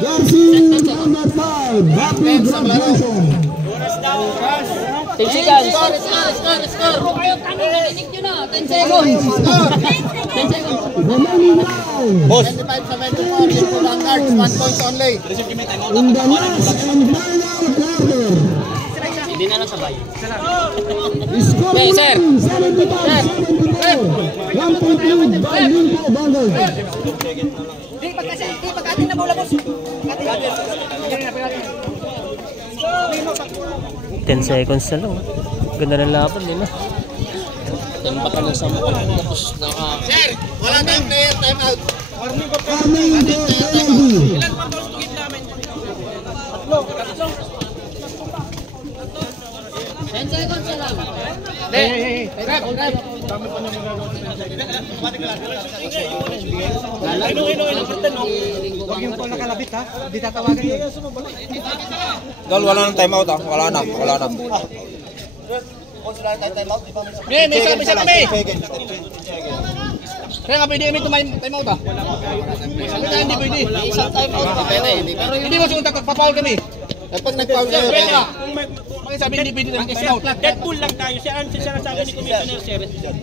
Jersey number 5, Happy Graduation. 10 seconds. Score. Kayo tanong, nyo na. 10 seconds. 10 seconds. Remaining round. Boss. 25 sa 24, yung lang cards, 1 point only. In the last and final quarter. Hindi na lang sabay. Score Hey, sir. 75-74. 1 point lead by Linko Bangos. Di, pagkatin na bola, boss. 10 seconds na lang. Ganda ng laban din, no? Tamba ka ng 10 tapos naka... Sir, wala tayong player, time out. Coming to penalty. 10 seconds na lang. Huwag yung po nakalabit ha, hindi tatawagan yun. Dol, wala nang time out, wala na. May sabi sa kami! Kaya nga pwede ito time out ha? Kaya hindi pwede. Isang time out pa pwede. Hindi mo siya nagpapaul kami. Pag nag-foul kayo, Pwede ka. Bakit sabi hindi pwede time out? Deadpool lang tayo. Siya ang sinasabi ni Commissioner Sir.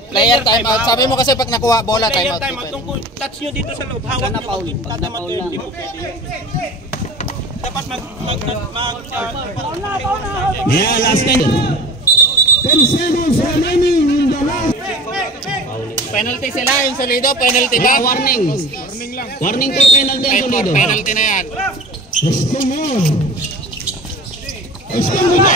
player time out. Sabi mo kasi pag nakuha bola, time Player out. time out. Kung touch nyo dito sa loob, hawak nyo. Tatamat kayo. Hindi mo pwede. Dapat Yeah, last 10 seconds remaining in the last. Penalty sila, yung solido, penalty ba? Warning. Warning for penalty ang solido. Penalty na yan. Let's come on. Let's come on.